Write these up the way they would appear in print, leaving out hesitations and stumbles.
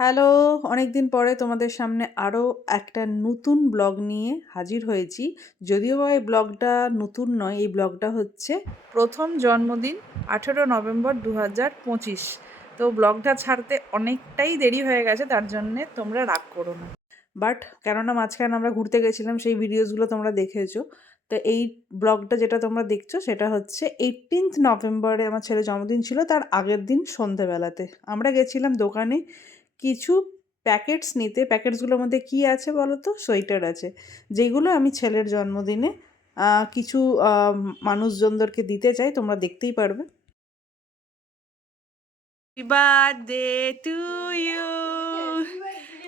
Hello, অনেকদিন পরে তোমাদের সামনে আরও একটা নতুন ব্লগ নিয়ে হাজির হয়েছি। যদিও বা এই ব্লগটা নতুন নয়, এই ব্লগটা হচ্ছে প্রথম জন্মদিন 18 নভেম্বর 2025। তো ব্লগটা ছাড়তে অনেকটাই দেরি হয়ে গেছে, তার জন্যে তোমরা রাগ করো না। বাট কেননা মাঝখানে আমরা ঘুরতে গেছিলাম, সেই ভিডিওসগুলো তোমরা দেখেছো। তো এই ব্লগটা যেটা তোমরা দেখছো সেটা হচ্ছে 18th নভেম্বরে আমার ছেলের জন্মদিন ছিল, তার আগের দিন সন্ধেবেলাতে আমরা গেছিলাম দোকানে কিছু প্যাকেটস নিতে। প্যাকেটসগুলোর মধ্যে কি আছে বলো তো? সোয়েটার আছে, যেগুলো আমি ছেলের জন্মদিনে কিছু মানুষজনদেরকে দিতে চাই, তোমরা দেখতেই পারবে। Happy birthday to you,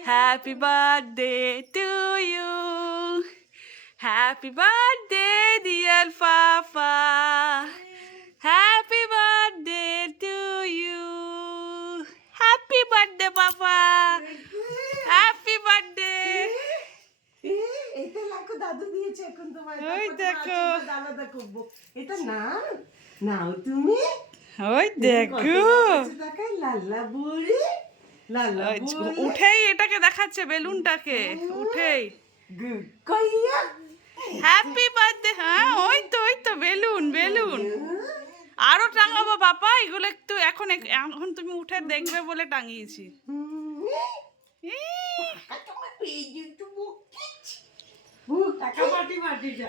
happy birthday to you, happy birthday dear papa, happy birthday to you, happy birthday papa, happy birthday. এটা লাখো দাদু দিয়েছে এখন তোমার। ওই দেখো, আলাদা করবো এটা না নাও তুমি। ওই দেখো, দেখাই লাল্লা বুড়ি, লাল্লা বুড়ি উঠেই এটাকে দেখাচ্ছে, বেলুনটাকে উঠেই। কইয়া হ্যাপি বার্থডে। হ্যাঁ, ওই তো বেলুন বেলুন আরো টাঙাবো বাবা, এগুলো একটু এখন এখন তুমি উঠে দেখবে বলে টাঙিয়েছি।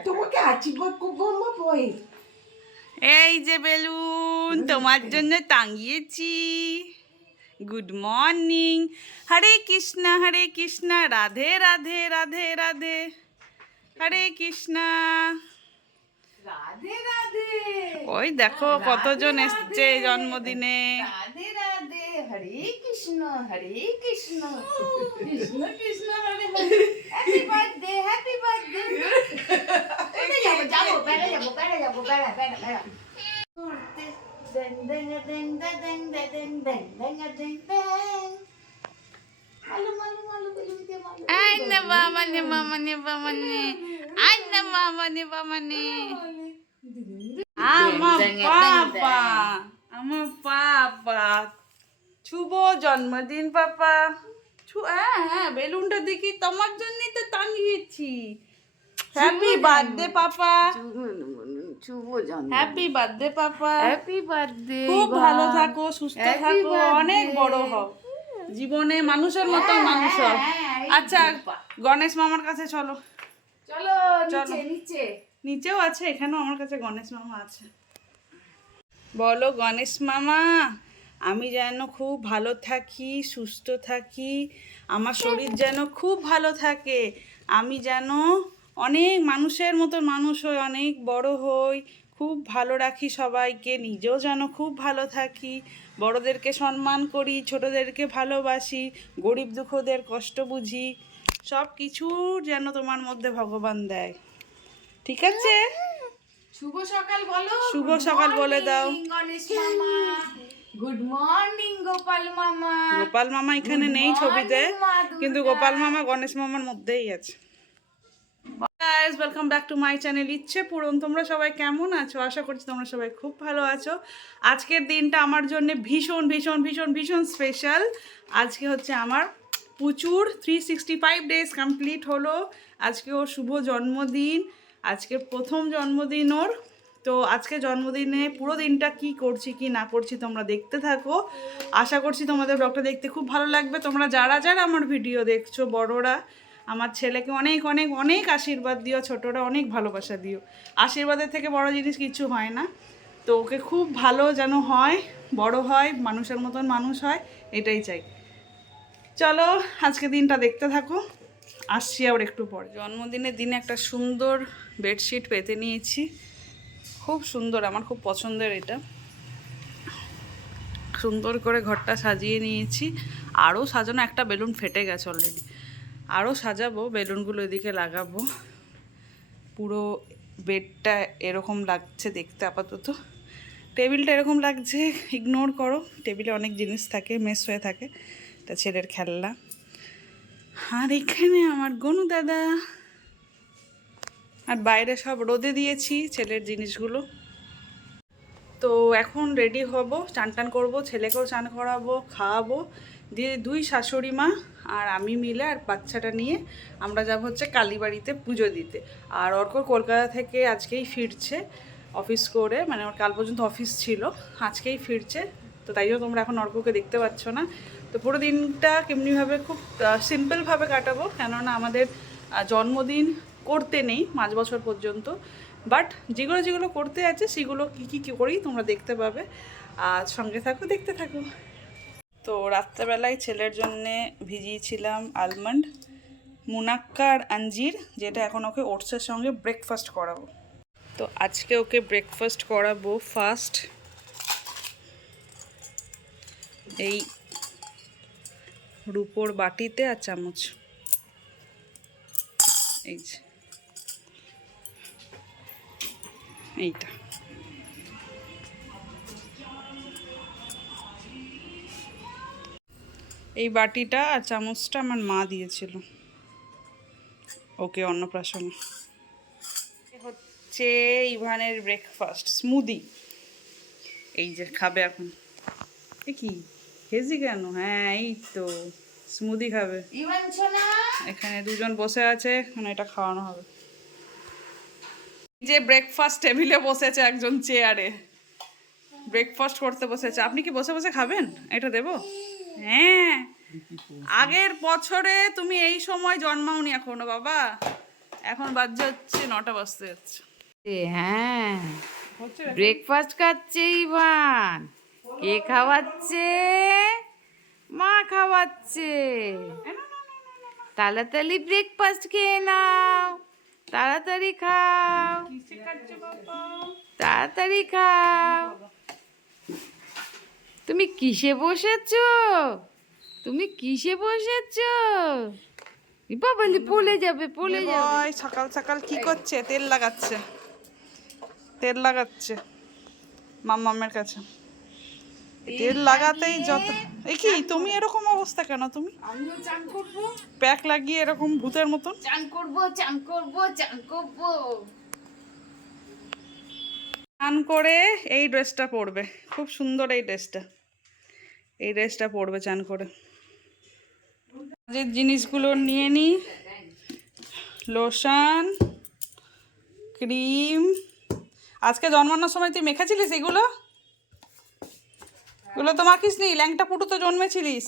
তোমাকে আশীর্বাদ করবো আমার বই। এই যে বেলুন তোমার জন্য টাঙিয়েছি। গুড মর্নিং, হরে কৃষ্ণ রাধে রাধে রাধে রাধে, হরে কৃষ্ণ। রাধে রাধে, ওই দেখো কতজন এসছে জন্মদিনে। রাধে রাধে, হরে Krishna Krishna Krishna Hare Hare, happy birthday happy birthday. যাবো বেড়া যাবো বেড়া দেন দেন দেন দেন দেন দেন দেন দেন দেন মালু মালু মালু বেলুন দিয়ে মালু। আই না মামা নে মামা নে মামা নে, আই না মামা নে মামা নে। আমার পাপা শুভ জন্মদিন পাপা। হ্যাঁ, বেলুনটা দেখি তোমার জন্যই তো টাঙিয়েছি। হ্যাপি বার্থডে পাপা, শুভ জন্ম, happy birthday papa. Happy birthday, খুব ভালো থাকো, সুস্থ থাকো, অনেক বড় হও, জীবনে মানুষের মতো মানুষ হও। আচ্ছা, গণেশ মামার কাছে চলো। চলো চলো। নিচে নিচে নিচেও আছে, এখানেও আমার কাছে গণেশ মামা আছে। বলো গণেশ মামা, আমি যেন খুব ভালো থাকি, সুস্থ থাকি, আমার শরীর যেন খুব ভালো থাকে, আমি যেন অনেক মানুষের মতো মানুষ হই, অনেক বড় হই, খুব ভালো রাখি সবাইকে, নিজেও যেন খুব ভালো থাকি, বড়দেরকে সম্মান করি, ছোটদেরকে ভালোবাসি, গরিব দুঃখদের কষ্ট বুঝি, সব কিছু যেন তোমার মধ্যে ভগবান দেয়। ঠিক আছে? শুভ সকাল বলো। শুভ সকাল বলে দাও। গণেশ মামা, গুড মর্নিং গোপাল মামা। গোপাল মামা এখানে নেই ছবিতে, কিন্তু গোপাল মামা গণেশ মামার মধ্যেই আছে। Guys, welcome back to my channel ইচ্ছে পূরণ। তোমরা সবাই কেমন আছো? আশা করছি তোমরা সবাই খুব ভালো আছো। আজকের দিনটা আমার জন্য ভীষণ ভীষণ ভীষণ ভীষণ স্পেশাল। আজকে হচ্ছে আমার প্রচুর 365 ডেজ কমপ্লিট হলো। আজকে ওর শুভ জন্মদিন, আজকে প্রথম জন্মদিন ওর। তো আজকে জন্মদিনে পুরো দিনটা কি করছি কি না করছি তোমরা দেখতে থাকো। আশা করছি তোমাদের ব্লগটা দেখতে খুব ভালো লাগবে। তোমরা যারা যারা আমার ভিডিও দেখছো, বড়রা, আমার ছেলেকে অনেক অনেক অনেক আশীর্বাদ দিও, ছোটরা অনেক ভালোবাসা দিও। আশীর্বাদের থেকে বড় জিনিস কিছু হয় না। তো ওকে খুব ভালো যেন হয়, বড় হয়, মানুষের মতন মানুষ হয়, এটাই চাই। চলো আজকে দিনটা দেখতে থাকো, আসছি আবার একটু পরে। জন্মদিনের দিনে একটা সুন্দর বেডশিট পেতে নিয়েছি, খুব সুন্দর, আমার খুব পছন্দের এটা। সুন্দর করে ঘরটা সাজিয়ে নিয়েছি। আরও সাজানো, একটা বেলুন ফেটে গেছে অলরেডি, আরও সাজাবো, বেলুনগুলো এদিকে লাগাবো। পুরো বেডটা এরকম লাগছে দেখতে আপাতত, টেবিলটা এরকম লাগছে, ইগনোর করো, টেবিলে অনেক জিনিস থাকে, মেস হয়ে থাকে, এটা ছেলের খেলনা। আর এখানে আমার গনু দাদা, আর বাইরে সব রোদে দিয়েছি ছেলের জিনিসগুলো। তো এখন রেডি হব, চান টান করবো, ছেলেকেও চান করাবো, খাওয়াবো, দিয়ে 2 শাশুড়ি মা আর আমি মিলে আর বাচ্চাটা নিয়ে আমরা যাব হচ্ছে কালীবাড়িতে পুজো দিতে। আর অর্ক কলকাতা থেকে আজকেই ফিরছে অফিস করে, মানে ওর কাল পর্যন্ত অফিস ছিল, আজকেই ফিরছে। তো তাই জন্য তোমরা এখন অর্ককে দেখতে পাচ্ছ না। তো পুরো দিনটা কেমনিভাবে খুব সিম্পলভাবে কাটাবো, কেননা আমাদের জন্মদিন করতে নেই 5 বছর পর্যন্ত। বাট যেগুলো যেগুলো করতে আছে সেগুলো কী করি তোমরা দেখতে পাবে, আর সঙ্গে থাকো, দেখতে থাকো। তো রাত্রেবেলায় ছেলের জন্যে ভিজিয়েছিলাম আলমন্ড, মুনাক্কা আর আঞ্জির, যেটা এখন ওকে ওটসের সঙ্গে ব্রেকফাস্ট করাবো। তো আজকে ওকে ব্রেকফাস্ট করাবো ফার্স্ট এই রুপোর বাটিতে আর চামচ, এই যে এইটা। এই বাটিটা আর চামচটা আমার মা দিয়েছিল ওকে অন্নপ্রাশনে। হচ্ছে ইভানের ব্রেকফাস্ট স্মুদি, এই যে খাবে এখন। এ কি হেজি কেন? হ্যাঁ এই তো স্মুদি খাবে। এখানে দুজন বসে আছে, এখানে এটা খাওয়ানো হবে। যে ব্রেকফাস্ট টেবিলে বসেছে একজন চেয়ারে, ব্রেকফাস্ট করতে বসেছে। আপনি কি বসে বসে খাবেন? এটা দেবো? হ্যাঁ, আগের বছরে তুমি এই সময় জন্মাওনি এখনো বাবা, এখন বাজে হচ্ছে 9টা বাজতে যাচ্ছে। হ্যাঁ, ব্রেকফাস্ট খাচ্ছে ইভান। কে খাওয়াচ্ছে? মা খাওয়াচ্ছে। তাড়াতাড়ি ব্রেকফাস্ট খেয়ে নাও, তাড়াতাড়ি খাও, তাড়াতাড়ি খাও। তুমি কিসে বসেছো? তুমি কিসে বসেছো? বাবালি পড়ে যাবে, পড়ে যাবে। সকাল সকাল কি করছে? তেল লাগাচ্ছে, তেল লাগাচ্ছে মাম্মামের কাছে। তেল লাগাতেই যত কি তুমি এরকম অবস্থা কেন? তুমি আমিও চান করবো, প্যাক লাগিয়ে এরকম ভূতের মতন। চান করবো, চান করবো, চান করবো। চান করে এই ড্রেসটা পরবে, খুব সুন্দর এই ড্রেসটা, এই ড্রেসটা পরবে চান করে। যে জিনিসগুলো নিয়ে নিই, লোশন, ক্রিম। আজকে জন্মানোর সময় তুই মেখেছিলিস এগুলো? এগুলো তো মাখিস নি, ল্যাংটা পুটু তো জন্মেছিলিস।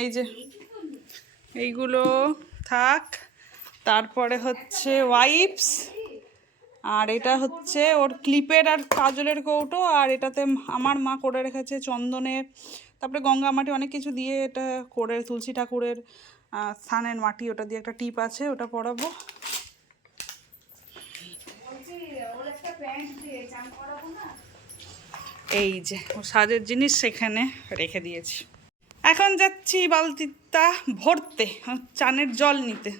এই যে এইগুলো থাক। তারপরে হচ্ছে ওয়াইপস, আর এটা হচ্ছে ওর ক্লিপের আর কাজলের কৌটো, আর এটাতে আমার মা করে রেখেছে চন্দনের, তারপরে গঙ্গা মাটি অনেক কিছু দিয়ে এটা করে, তুলসী ঠাকুরের স্থানের মাটি, ওটা দিয়ে একটা টিপ আছে, ওটা পরাবো। এই যে ও সাজের জিনিস সেখানে রেখে দিয়েছি। এখন যাচ্ছি বালতিটা ভরতে, চানের জল নিতে।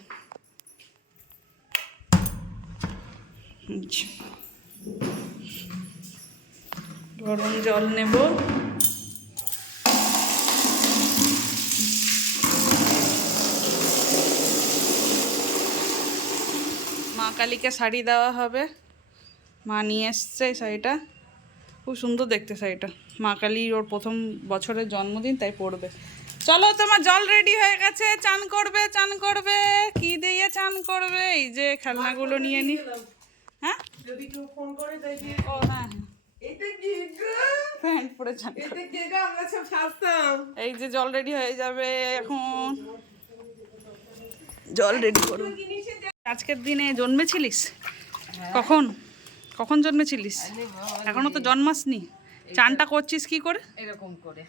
গরম জল নেব। মা কালীকে শাড়ি দেওয়া হবে, মা নিয়ে এসছে এই শাড়িটা, খুব সুন্দর দেখতে শাড়িটা। মা কালীর ওর প্রথম বছরের জন্মদিন, তাই পড়বে। চলো তোমার জল রেডি হয়ে গেছে, চান করবে, চান করবে। কি দিয়ে চান করবে? এই যে খেলনাগুলো নিয়ে নি। হ্যাঁ যদি কেউ ফোন করে তাই দিয়ে। ও হ্যাঁ, প্যান্ট পরে চান করবে। এই যে জল রেডি হয়ে যাবে এখন, জল রেডি করো। আজকের দিনে জন্মেছিলিস? কখন কখন জন্মেছিলিস? এখনো তো জন্মাসনি। চানটা করছিস কি করে? এরকম করে।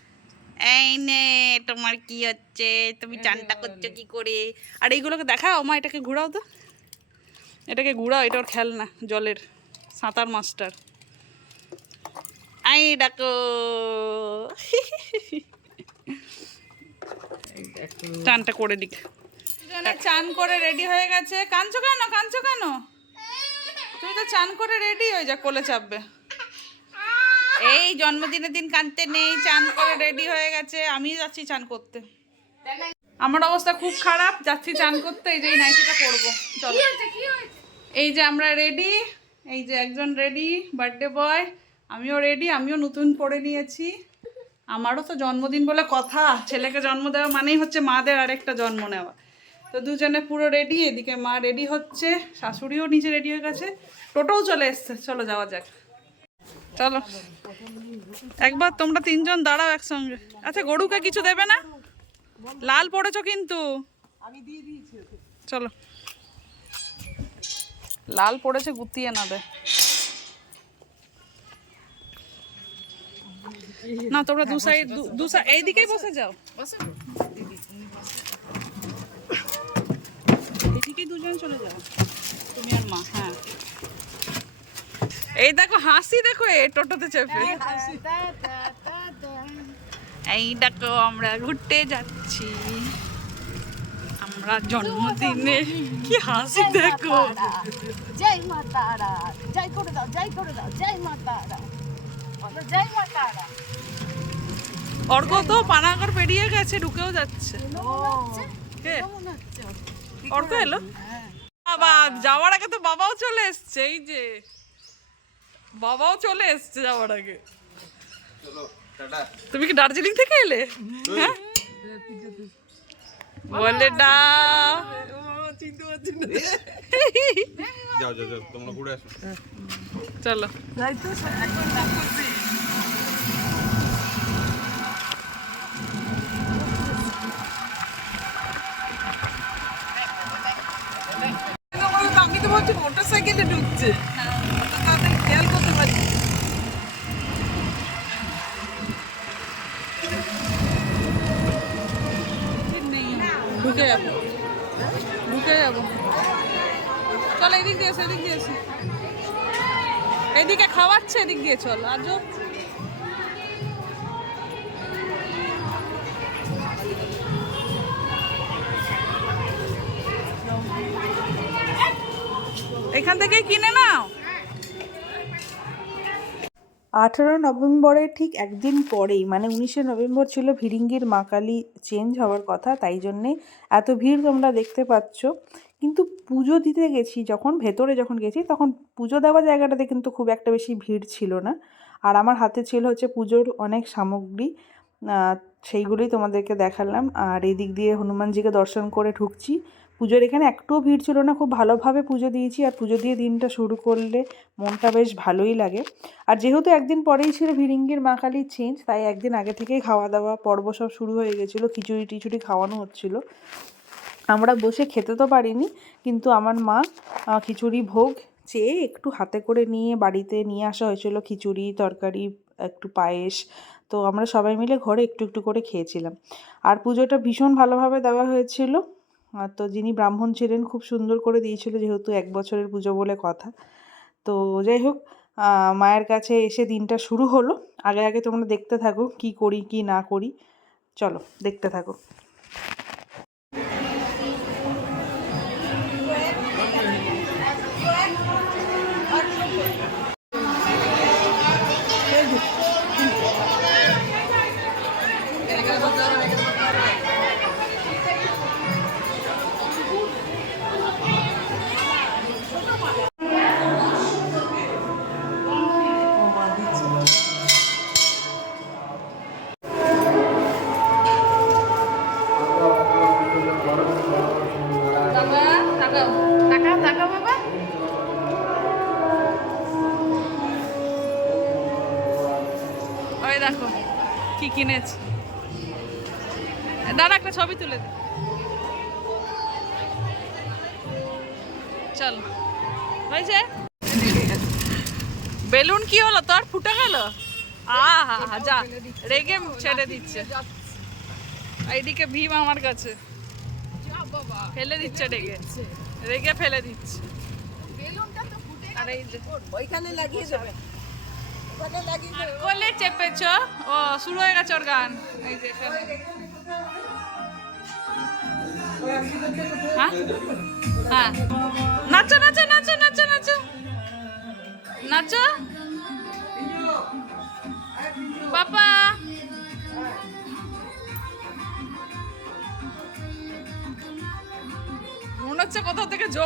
এই নে তোমার কি হচ্ছে, তুমি চানটা করছো কি করে? আর এইগুলোকে দেখাও, মা এটাকে ঘোরাও তো, এটাকে ঘোরাও, এটা ওর খেলনা জলের, সাঁতার মাস্টার। আই ডাকো। চানটা করে দিক। চান করে রেডি হয়ে গেছে। কাঁদছো কেন? কাঁদছো কেন? তুমি তো চান করে রেডি হয়ে যা, কোলে চাপবে। এই জন্মদিনের দিন কাঁদতে নেই, চান করে রেডি হয়ে গেছে। আমি যাচ্ছি চান করতে, আমার অবস্থা খুব খারাপ, যাচ্ছি চান করতে। এই যে এই নাইটিটা পরবো, চলো। এই যে আমরা রেডি, এই যে একজন রেডি বার্থডে বয়, আমিও রেডি, আমিও নতুন পরে নিয়েছি। আমারও তো জন্মদিন বলে কথা, ছেলেকে জন্ম দেওয়া মানেই হচ্ছে মাদের আরেকটা জন্ম নেওয়া। তো দুজনে পুরো রেডি, এদিকে মা রেডি হচ্ছে, শাশুড়িও নিচে রেডি হয়ে গেছে, টোটোও চলে এসছে। চলো যাওয়া যাক, চলো। একবার তোমরা তিনজন দাঁড়াও একসঙ্গে। আচ্ছা গরুকে কিছু দেবে না? লাল পড়েছো কিন্তু। চলো, লাল পড়েছে, গুতিয়ে না দে না। তোমরা দু সাইড এইদিকেই বসে যাও, এইদিকেই দুজন চলে যাও, তুমি আর মা। হ্যাঁ, এই দেখো হাসি, দেখো এ টোটোতে চেপে। এই দেখো আমরা ঘুরতে যাচ্ছি, আমরা জন্মদিনে। কি হাসি দেখো। জয় মা তারা, জয় করে দাও, জয় করে দাও, জয় মা তারা, জয় মা তারা। অর্ঘ তো পানাগড় পেরিয়ে গেছে, ঢুকেও যাচ্ছে। কে? অর্ঘ এলো? বাবা যাওয়ার আগে তো বাবাও চলে এসছে। এই যে বাবাও চলে এসছে যাওয়ার আগে। তুমি কি দার্জিলিং থেকে এলে? হ্যাঁ বলে ডা যাও যাও যাও, তোমরা ঘুরে আসো। চলো। আমি তো ভাবছি মোটর সাইকেলে ঢুকছে, খেয়াল করতে পারি। ঢুকে যাবো, ঢুকে যাবো। চলো এদিক দিয়ে এসো, এদিক দিয়ে এসো। এদিকে খাওয়াচ্ছে, এদিক দিয়ে চল। আজও এখান থেকেই কিনে নাও। 18 নভেম্বরের ঠিক একদিন পরেই, মানে 19শে নভেম্বর ছিল ভিরিঙ্গির মা কালী চেঞ্জ হওয়ার কথা, তাই জন্যে এত ভিড় তোমরা দেখতে পাচ্ছ। কিন্তু পুজো দিতে গেছি যখন, ভেতরে যখন গেছি তখন পুজো দেওয়া জায়গাটাতে কিন্তু খুব একটা বেশি ভিড় ছিল না। আর আমার হাতে ছিল হচ্ছে পুজোর অনেক সামগ্রী, সেইগুলোই তোমাদেরকে দেখালাম। আর এই দিক দিয়ে হনুমানজিকে দর্শন করে ঢুকছি। পুজোর এখানে একটুও ভিড় ছিল না, খুব ভালোভাবে পুজো দিয়েছি। আর পুজো দিয়ে দিনটা শুরু করলে মনটা বেশ ভালোই লাগে। আর যেহেতু একদিন পরেই ছিল ভিরিঙ্গির মা কালীর চেঞ্জ, তাই একদিন আগে থেকেই খাওয়া দাওয়া পর্ব সব শুরু হয়ে গেছিলো, খিচুড়ি টিচুড়ি খাওয়ানো হচ্ছিলো। আমরা বসে খেতে তো পারিনি, কিন্তু আমার মা খিচুড়ি ভোগ চেয়ে একটু হাতে করে নিয়ে বাড়িতে নিয়ে আসা হয়েছিল, খিচুড়ি তরকারি একটু পায়েস। তো আমরা সবাই মিলে ঘরে একটু একটু করে খেয়েছিলাম। আর পুজোটা ভীষণ ভালোভাবে দেওয়া হয়েছিল। তো যিনি ব্রাহ্মণ ছিলেন খুব সুন্দর করে দিয়েছিল, যেহেতু 1 বছরের পুজো বলে কথা। তো যাই হোক, মায়ের কাছে এসে দিনটা শুরু হলো। আগে আগে তোমরা দেখতে থাকো কি করি কি না করি, চলো দেখতে থাকো। টাকা টাকা বাবা। ওই দেখো কি কিনেছি। দাঁড়া একটা ছবি তুলে দে। চল হয়েছে। বেলুন কি হলো তোর, ফুটে গেল? আহা যা, রেগে ছেড়ে দিচ্ছে। এইদিকে ভীম আমার কাছে ফেলে দিচ্ছে, রেগে রেগে ফেলে দিচ্ছে। আর এই যে ওইখানে লাগিয়ে দেবে, ওখানে লাগিয়ে আর কোলে চেপেছ। ও শুরু হয়ে গেছে ওর গান। এই যে এখানে। হ্যাঁ হ্যাঁ, নাচো নাচো নাচো নাচো নাচো নাচো বাবা। মনে হচ্ছে কোথাও থেকে জল।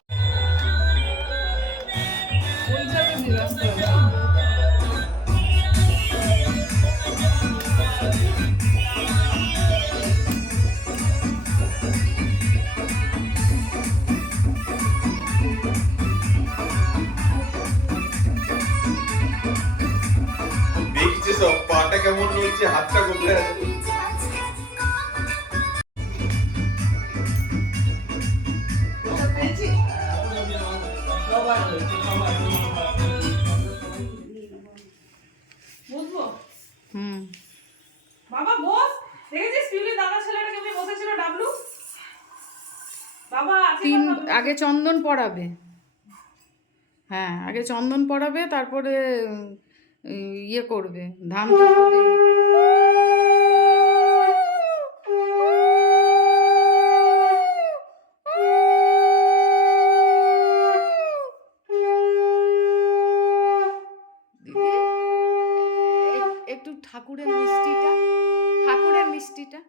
দেখছে সব পাটা কেমন নড়ছে, হাতটা কোথায় আছে। বুঝবো হুম বাবা বস, দেখেছিস পিউলি দাদা ছেলেটা কেমনি বসেছিল ডাবলু। বাবা আগে চন্দন পড়াবে, হ্যাঁ আগে চন্দন পড়াবে, তারপরে ইয়ে করবে ধান একটু ঠাকুরের মিষ্টিটা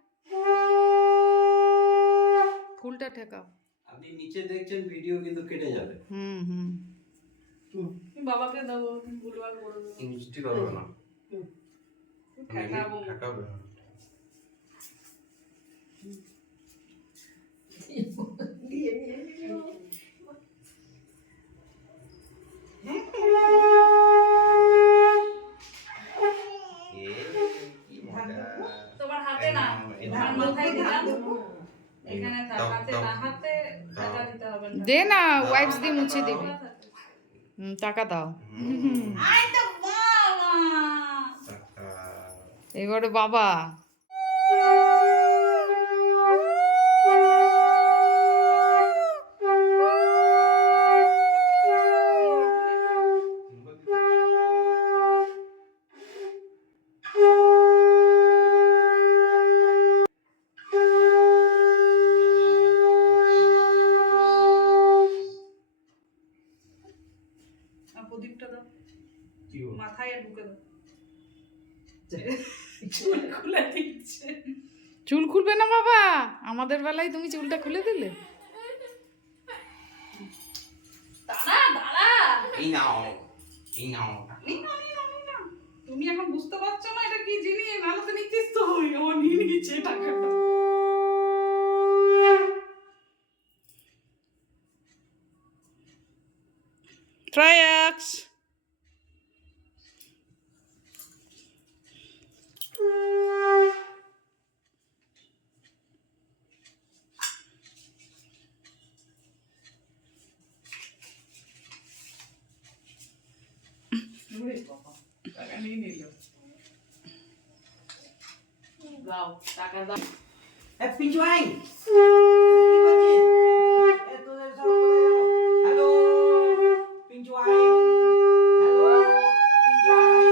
ফুলটা ঠেকাও। আপনি নিচে দেখছেন ভিডিও কিন্তু কেটে যাবে। হুম বাবাকে দাও, ভুলভাল করে দেবো। মিষ্টি পাবে না, ঠেকাবো। ঠেকাবে না। কি মজা। তোমার হাতে না, তোমার মাথায় দিলাম। এখানে থাক, হাতে না, হাতে টাকা দিতে হবে না। দে না, ওয়াইপস দিয়ে মুছে দিবি। টাকা দাও। আই তো বাবা। এবারে বাবা প্রদীপটা দাও, কি হলো? মাথায় আর বুকে দাও। চুল খুলে দিচ্ছে। চুল খুলবে না বাবা, আমাদের বেলায় তুমি চুলটা খুলে দিলে। দাঁড়া এই নাও, এই নাও। তুমি এখন বুঝতে পারছো না এটা কি জিনিস, নাহলে তো নিচ্ছিস তো। ও নিয়ে নিচ্ছে টাকাটা। ট্রায়াক্স টাকা নিয়ে নিল। দাও টাকা দাও। পিঞ্চুয়াই কি করছিস? এ তোদের সব কোথায় গেল? হ্যালো পিঞ্চুয়াই, হ্যালো পিঞ্চুয়াই,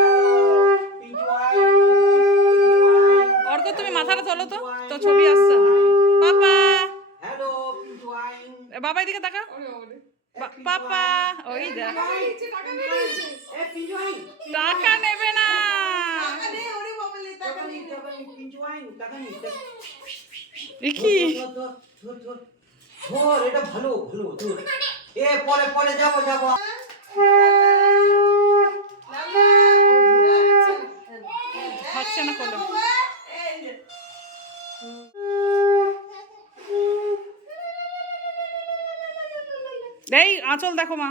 হ্যালো পিঞ্চুয়াই, অর্ক তুমি মাথাটা তোলো তো, তো ছবি আসছে না। পাপা, হ্যালো পিঞ্চুয়াই, বাবা এদিকে তাকা। পাপা ওই দেখ, এ পিঞ্চুয়াই, টাকা নেবে না। টাকা নেই পিঞ্চুয়াই, টাকা নেই। এ কি ধর এটা ভালো ভালো ধর। এ পরে পরে যাবো যাবো। হচ্ছে না করলো। এই আঁচল দেখো মা।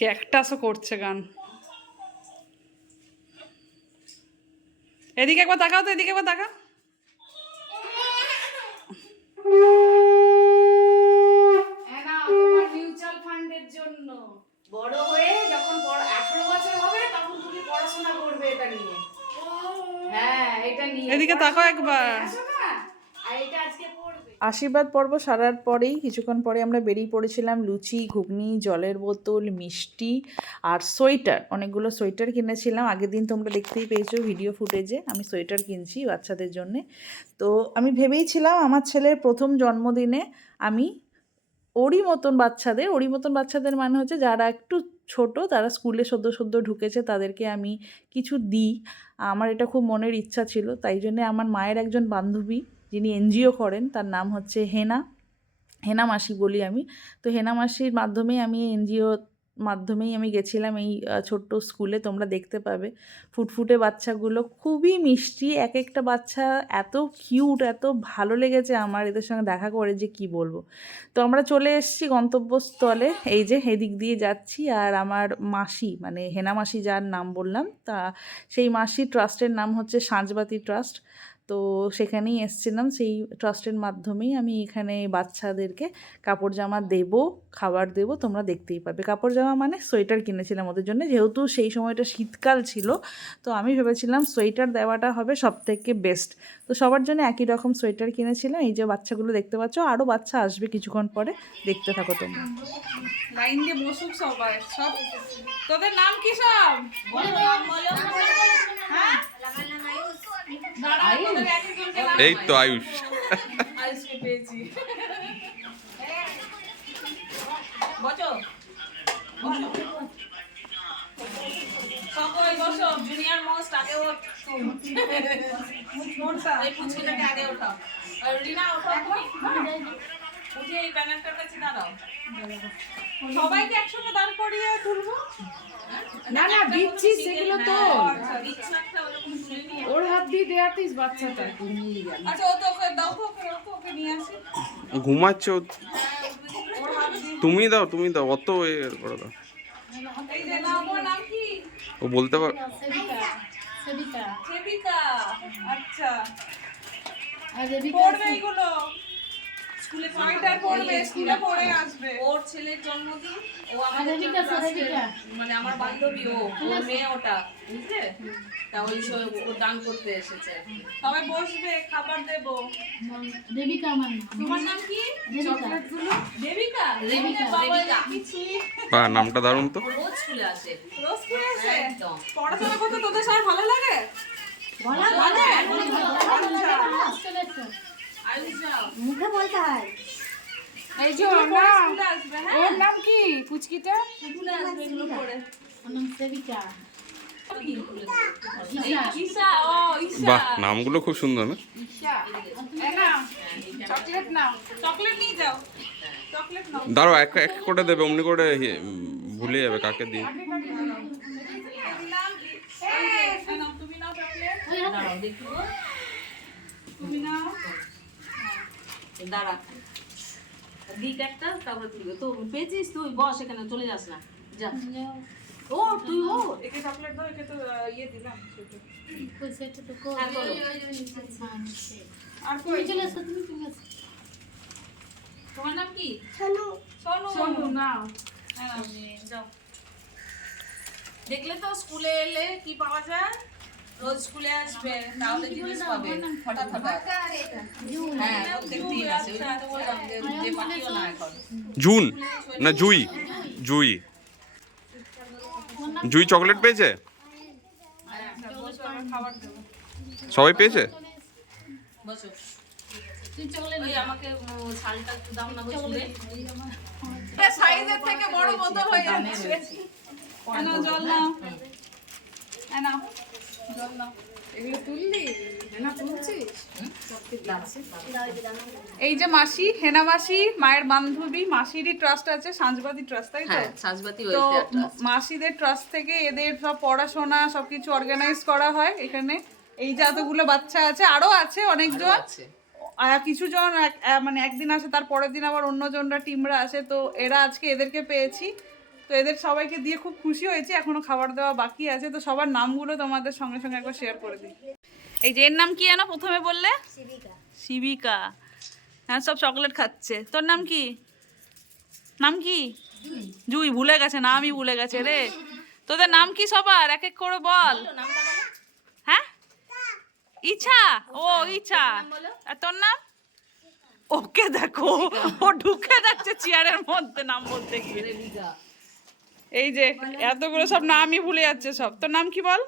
ক্যাকটাসও করছে গান। এদিকে একবার তাকাও তো, এদিকে একবার তাকা। মিউচুয়াল ফান্ডের জন্য বড় হয়ে যখন 18 বছর হবে তখন তুমি পড়াশোনা করবে এটা নিয়ে। হ্যাঁ এটা নিয়ে এদিকে তাকাও একবার। আর এটা আজকে পড়বে। আশীর্বাদ পর্ব সারার পরেই কিছুক্ষণ পরে আমরা বেরিয়ে পড়েছিলাম। লুচি, ঘুগনি, জলের বোতল, মিষ্টি আর সোয়েটার, অনেকগুলো সোয়েটার কিনেছিলাম। আগের দিন তোমরা দেখতেই পেয়েছো ভিডিও ফুটেজে, আমি সোয়েটার কিনছি বাচ্চাদের জন্যে। তো আমি ভেবেইছিলাম আমার ছেলের প্রথম জন্মদিনে আমি ওরই মতন বাচ্চাদের মানে হচ্ছে যারা একটু ছোট, তারা স্কুলে সদ্য সদ্য ঢুকেছে, তাদেরকে আমি কিছু দিই। আমার এটা খুব মনের ইচ্ছা ছিল, তাই জন্যে আমার মায়ের একজন বান্ধবী যিনি এনজিও করেন, তার নাম হচ্ছে হেনা মাসি বলি আমি। তো হেনা মাসির মাধ্যমেই আমি মাধ্যমেই আমি গেছিলাম এই ছোট্ট স্কুলে। তোমরা দেখতে পাবে ফুটফুটে বাচ্চাগুলো খুবই মিষ্টি, এক একটা বাচ্চা এত কিউট, এত ভালো লেগেছে আমার এদের সঙ্গে দেখা করে যে কি বলবো। তো আমরা চলে এসেছি গন্তব্যস্থলে, এই যে এদিক দিয়ে যাচ্ছি। আর আমার মাসি মানে হেনা মাসি যার নাম বললাম, তা সেই মাসি ট্রাস্টের নাম হচ্ছে সাঁঝবাতি ট্রাস্ট। তো সেখানেই এসেছিলাম, সেই ট্রাস্টের মাধ্যমেই আমি এখানে বাচ্চাদেরকে কাপড় জামা দেবো, খাবার দেবো। তোমরা দেখতেই পাবে কাপড় জামা মানে সোয়েটার কিনেছিলাম ওদের জন্য, যেহেতু সেই সময়টা শীতকাল ছিল। তো আমি ভেবেছিলাম সোয়েটার দেওয়াটা হবে সবথেকে বেস্ট। তো সবার জন্য একই রকম সোয়েটার কিনেছিলাম। এই যে বাচ্চাগুলো দেখতে পাচ্ছ, আরও বাচ্চা আসবে কিছুক্ষণ পরে, দেখতে থাকো তোমরা। লাইন দিয়ে বসুক সবাই। সব তোদের নাম কি সব? হ্যাঁ? দাঁড়াও, তোদের এক একজনকে নাম এই তো আয়ুষ। আইসকে পেয়েছি। বসো সকলে বসো। জুনিয়র মোস্ট আগে ওঠ। এই পুচকিটাকে আগে ওঠাও। আর রিনা ওঠাও তুমি। উঠে এই ব্যানারটার কাছে দাঁড়াও। সবাইকে একসঙ্গে দাঁড় করিয়ে তুলবো। না না দিচ্ছি সেগুলো তো আচ্ছা দিচ্ছি একটা, ওরকম তুলে নিয়ে। ওর হাত দিয়ে দেয়াতিস বাচ্চাটা নিয়ে গেল। আচ্ছা ও তো ওকে দাও তো, ওকে নিয়ে আসি। ঘুমাচ্ছে ও। ওর হাত দিয়ে। তুমি দাও অত এ করে দাও। এই যে নাম, ওর নাম কি? ও বলতে পার। সেবিকা। আচ্ছা পড়বে এইগুলো, স্কুলে ফাইটার পড়বে, স্কুলে পড়ে আসবে। ওর ছেলের জন্মদিন, ও আমাদের মানে আমার বান্ধবী, ওর মেয়ে ওটা, বুঝলে? তা ওই ও দান করতে এসেছে। সবাই বসবে, খাবার দেবো। দেবিকা আমার নাম। তোমার নাম কি? চকলেটগুলো দেবিকা। দেবিকা কি সুইট। বা নামটা দারুণ তো। রোজ স্কুলে আসে। পড়াশোনা করতে তোদের সবাই ভালো লাগে? মুখে বলতে হয়। এই যে ওর নাম, স্কুলে আসবে, হ্যাঁ? ওর নাম কি পুচকিটা? স্কুলে আসবে এগুলো পড়ে। ওর নাম সেবিকা। ঈশা, ও ঈশা। বাহ, নামগুলো খুব সুন্দর না? ঈশা। এই নাও চকলেট নাও। চকলেট নিয়ে যাও, চকলেট নাও। দাঁড়াও, এক এক করে দেবে, অমনি করে ভুলে যাবে কাকে দিই। নাম কি? এই নাও, তুমি নাও চকলেট। দাঁড়াও দেখো, তুমি নাও। দাঁড়া দিক একটা, তারপরে তুলবে তো। পেয়েছিস তুই, বস এখানে, চলে যাস না, যা। ও তুই ও একে চকলেট দাও, একে তো ইয়ে দিলাম ছোট। কই সেটা তো কই। হ্যাঁ, তোলো। আর তুমি কই? চলে আসো, তুমি চলে আসো। তোমার নাম কি? সোনু। সোনু নাও। হ্যাঁ নাও, যাও। দেখলে তো স্কুলে এলে কি পাওয়া যায়, রোজ স্কুলে আসবে তাহলে জিনিস পাবে হঠাৎ হঠাৎ। হ্যাঁ প্রত্যেক দিন আসে, ওই জন্য তো বললাম যে পাঠিও না এখন। জুন না জুই, জুই চকলেট পেয়েছে? খাবার দেবো। সবাই পেয়েছে? বসো, তুই চকলেট ওই আমাকে শালটা একটু দাও না, বসলে সাইজের থেকে বড় বোতল হয়ে যাচ্ছে। নাও জল নাও, নাও জল নাও। এগুলো তুললি? না তুলছিস? এই যে মাসি, হেনা মাসি, মায়ের বান্ধবী, মাসিরই ট্রাস্ট আছে সাঁঝবাতি ট্রাস্ট, তাই তো? হ্যাঁ সাজবাতি তো ওয়েলফেয়ার ট্রাস্ট। মাসিদের ট্রাস্ট থেকে এদের সব পড়াশোনা সবকিছু অর্গানাইজ করা হয় এখানে। এই যে এতগুলো বাচ্চা আছে, আরো আছে অনেকজন। আছে কিছু জন মানে একদিন আসে, তার পরের দিন আবার অন্যজনরা টিমরা আসে। তো এরা আজকে এদেরকে পেয়েছি, তো এদের সবাইকে দিয়ে খুব খুশি হয়েছি। এখনো খাবার দেওয়া বাকি আছে, তো সবার নামগুলো তোমাদের সঙ্গে সঙ্গে একবার শেয়ার করে দিই। এই যে এর নাম কি জানো প্রথমে বললে? শিবিকা। হ্যাঁ সব চকলেট খাচ্ছে। তোর নাম কি? নাম কি? জুই। ভুলে গেছে, নামই ভুলে গেছে রে। তোদের নাম কি সবার? এক এক করে বল। হ্যাঁ ইচ্ছা। ও ইচ্ছা। আর তোর নাম? ওকে দেখো, ও ঢুকে যাচ্ছে চেয়ারের মধ্যে নাম বলতে গিয়ে। এই যে এতগুলো সব নামই ভুলে যাচ্ছে সব। তোর নাম কি বল?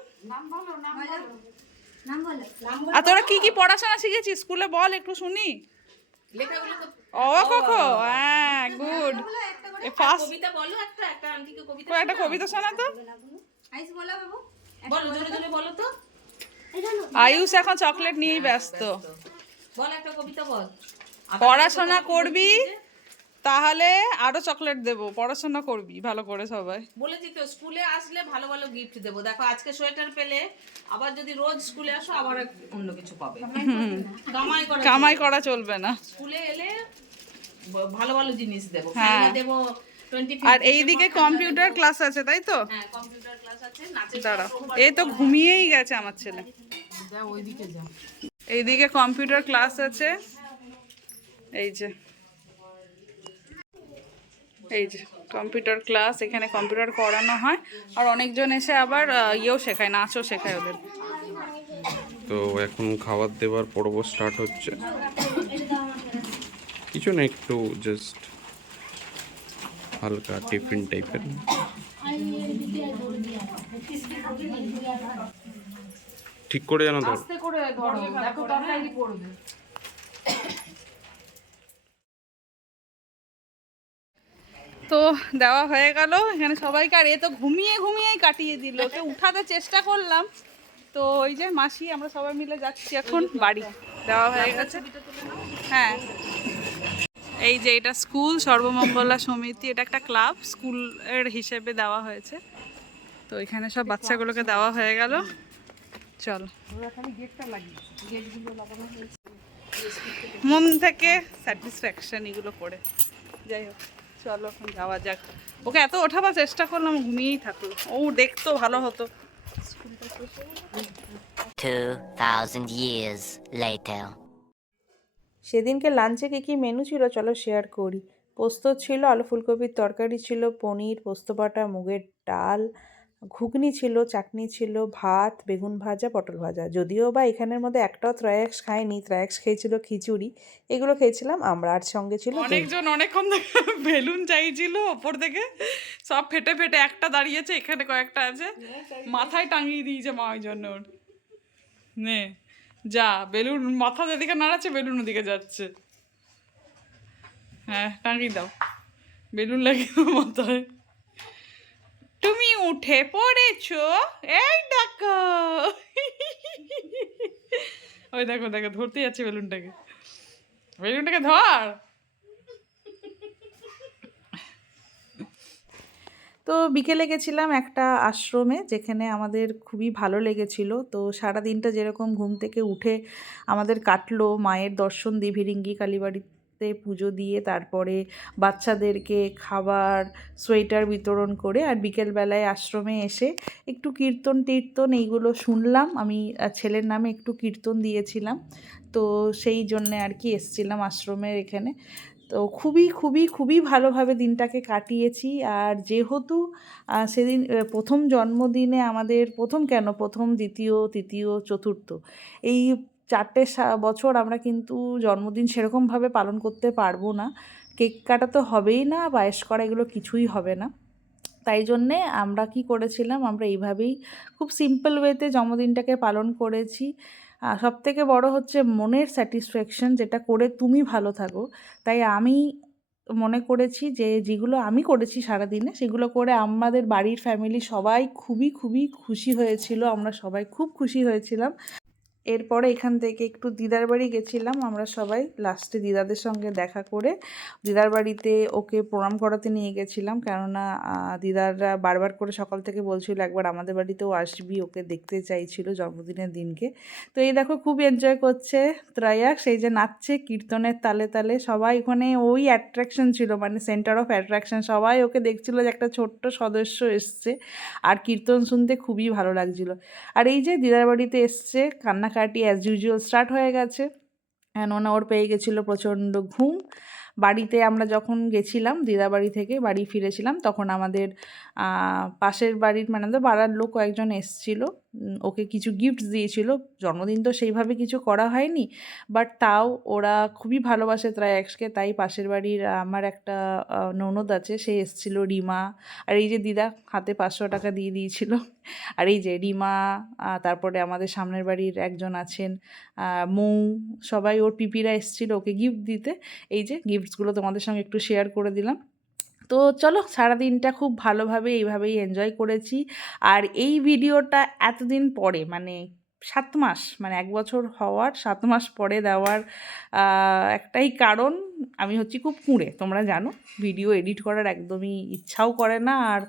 আর তোরা কি কি পড়াশোনা শিখেছিস স্কুলে বল, একটু শুনি। লেখাগুলো তো ও কোকো, হ্যাঁ গুড। ফার্স্ট কবিতা বলো, একটা একটা আন্টিকে কবিতা একটা কবিতা শোনা তো। আইস বলো বাবু। বলো, জোরে জোরে বলো তো। আয়ুষ এখন চকলেট নিয়েই ব্যস্ত। বল একটা কবিতা বল। পড়াশোনা করবি তাহলে আরো চকলেট দেবো, পড়াশোনা করবি ভালো করে সবাই। বলেছি তো স্কুলে আসলে ভালো ভালো গিফট দেবো। দেখো আজকে সোয়েটার পেলে, আবার যদি রোজ স্কুলে আসো আবার অন্য কিছু পাবে। কামাই করা চলবে না। স্কুলে এলে ভালো ভালো জিনিস দেবো, হ্যাঁ। খেলনা দেবো 20 আর এইদিকে কম্পিউটার ক্লাস আছে তাই তো। হ্যাঁ, কম্পিউটার ক্লাস আছে, নাচের দাঁড়া, এই তো ঘুমিয়েই গেছে আমার ছেলে। যা ওইদিকে যা। এইদিকে কম্পিউটার ক্লাস আছে, এই যে এই যে কম্পিউটার ক্লাস, এখানে কম্পিউটার করানো হয়। আর অনেকজন এসে আবার ইয়েও শেখায়, নাচও শেখায় ওদের। তো এখন খাবার দেওয়ার পর্ব স্টার্ট হচ্ছে। কিছু না, একটু জাস্ট হালকা টিফিন টাইপের। ঠিক করে জানো তো। আস্তে করে ধরো, দেখো তরকারি পড়বে। তো দেওয়া হয়ে গেল এখানে সবাইকে। আর এ তো ঘুমিয়ে ঘুমিয়েই কাটিয়ে দিল, ওকে উঠাতে চেষ্টা করলাম। তো ওই যে মাসি, আমরা সবাই মিলে যাচ্ছি এখন বাড়ি। দেওয়া হয়ে গেছে, হ্যাঁ। এই যে এটা স্কুল সর্বমঙ্গলা সমিতি, এটা একটা ক্লাব, স্কুলের হিসেবে দেওয়া হয়েছে। তো এখানে সব বাচ্চাগুলোকে দেওয়া হয়ে গেল। চলো, মন থেকে স্যাটিসফ্যাকশন এগুলো করে। যাই হোক, চলো এখন যাওয়া যাক। ওকে এত ওঠাবার চেষ্টা করলাম, ঘুমিয়েই থাকলো। ও দেখতো ভালো হতো। 2,000 years later. সেদিনকে লাঞ্চে কী কী মেনু ছিল চলো শেয়ার করি। পোস্ত ছিল, আলু ফুলকপির তরকারি ছিল, পনির, পোস্ত বাটা, মুগের ডাল, ঘুগনি ছিল, চাটনি ছিল, ভাত, বেগুন ভাজা, পটল ভাজা। যদিও বা এখানের মধ্যে একটাও ত্রয়াক্স খায়নি, ত্রয়াক্স খেয়েছিল খিচুড়ি, এগুলো খেয়েছিলাম আমরা। আর সঙ্গে ছিল দই। অনেকজন অনেকক্ষণ থেকে বেলুন চাইছিল ওপর থেকে, সব ফেটে ফেটে একটা দাঁড়িয়েছে, এখানে কয়েকটা আছে, মাথায় টাঙিয়ে দিয়েছে মা ওই জন্য। ওর নে যা, বেলুন মাথা যেদিকে নাড়াচ্ছে বেলুন ওদিকে যাচ্ছে। হ্যাঁ টাঙিয়ে দাও, বেলুন লাগিয়ে দাও মাথায়। তুমি উঠে পড়েছো, এই দেখো। ওই দেখো দেখো, ধরতে যাচ্ছে বেলুনটাকে, বেলুনটাকে ধর। তো বিকেলে গেছিলাম একটা আশ্রমে, যেখানে আমাদের খুবই ভালো লেগেছিল। তো সারা দিনটা যেরকম ঘুম থেকে উঠে আমাদের কাটলো, মায়ের দর্শন দিয়ে ভিরিঙ্গি কালীবাড়িতে পুজো দিয়ে, তারপরে বাচ্চাদেরকে খাবার সোয়েটার বিতরণ করে, আর বিকেলবেলায় আশ্রমে এসে একটু কীর্তন টির্তন এইগুলো শুনলাম। আমি ছেলের নামে একটু কীর্তন দিয়েছিলাম, তো সেই জন্যে আর কি এসছিলাম আশ্রমের এখানে। তো খুবই খুবই খুবই ভালোভাবে দিনটাকে কাটিয়েছি। আর যেহেতু সেদিন প্রথম জন্মদিনে আমাদের, প্রথম দ্বিতীয় তৃতীয় চতুর্থ, এই 4টে বছর আমরা কিন্তু জন্মদিন সেরকমভাবে পালন করতে পারবো না। কেক কাটা তো হবেই না, পায়েস করা এগুলো কিছুই হবে না। তাই জন্যে আমরা কি করেছিলাম, আমরা এইভাবেই খুব সিম্পল ওয়েতে জন্মদিনটাকে পালন করেছি। সবথেকে বড় হচ্ছে মনের স্যাটিসফ্যাকশন, যেটা করে তুমি ভালো থাকো। তাই আমি মনে করেছি যে যেগুলো আমি করেছি সারাদিনে, সেগুলো করে আমাদের বাড়ির ফ্যামিলি সবাই খুবই খুবই খুশি হয়েছিল। আমরা সবাই খুব খুশি হয়েছিলাম। এরপরে এখান থেকে একটু দিদার বাড়ি গেছিলাম আমরা সবাই। লাস্টে দিদাদের সঙ্গে দেখা করে দিদার বাড়িতে ওকে প্রণাম করাতে নিয়ে গেছিলাম, কেননা দিদাররা বারবার করে সকাল থেকে বলছিল একবার আমাদের বাড়িতেও আসবি, ওকে দেখতে চাইছিল জন্মদিনের দিনকে। তো এই দেখো খুব এনজয় করছে ত্রয়াক, সেই যে নাচছে কীর্তনের তালে তালে। সবাই ওখানে ওই অ্যাট্রাকশন ছিল, মানে সেন্টার অফ অ্যাট্রাকশন। সবাই ওকে দেখছিল যে একটা ছোট্ট সদস্য এসছে, আর কীর্তন শুনতে খুবই ভালো লাগছিল। আর এই যে দিদার বাড়িতে এসছে, কান্নাকাটি অ্যাজ ইউজুয়াল স্টার্ট হয়ে গেছে, কেননা ওর পেয়ে গেছিলো প্রচণ্ড ঘুম। বাড়িতে আমরা যখন গেছিলাম দিদা বাড়ি থেকে বাড়ি ফিরেছিলাম, তখন আমাদের পাশের বাড়ির, মানে আমাদের পাড়ার লোক কয়েকজন এসেছিলো। ওকে কিছু গিফট দিয়েছিল। জন্মদিন তো সেইভাবে কিছু করা হয়নি, বাট তাও ওরা খুবই ভালোবাসে ত্রায়াক্সকে, তাই পাশের বাড়ির আমার একটা ননদ আছে, সে এসেছিলো, রিমা। আর এই যে দিদা হাতে 500 টাকা দিয়ে দিয়েছিল। আর এই যে রিমা, তারপরে আমাদের সামনের বাড়ির একজন আছেন মৌ, সবাই ওর পিপিরা এসেছিলো ওকে গিফট দিতে। এই যে গিফটসগুলো তোমাদের সঙ্গে একটু শেয়ার করে দিলাম। তো চলো, সারাদিনটা খুব ভালোভাবে এইভাবেই এনজয় করেছি। আর এই ভিডিওটা এতদিন পরে, মানে 7 মাস, মানে 1 বছর হওয়ার 7 মাস পরে দেওয়ার একটাই কারণ, আমি হচ্ছি খুব কুঁড়ে, তোমরা জানো। ভিডিও এডিট করার একদমই ইচ্ছাও করে না, আর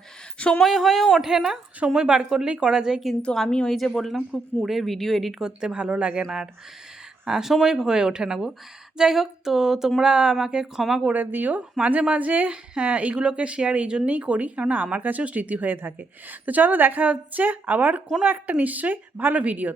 সময় হয়েও ওঠে না। সময় বার করলেই করা যায়, কিন্তু আমি ওই যে বললাম খুব কুঁড়ে, ভিডিও এডিট করতে ভালো লাগে না, আর সময় হয়ে ওঠে না গো। যাই হোক, তো তোমরা আমাকে ক্ষমা করে দিও। মাঝে মাঝে এইগুলোকে শেয়ার এই জন্যেই করি, কারণ আমার কাছেও স্মৃতি হয়ে থাকে। তো চলো, দেখা হচ্ছে আবার কোনো একটা নিশ্চয়ই ভালো ভিডিও।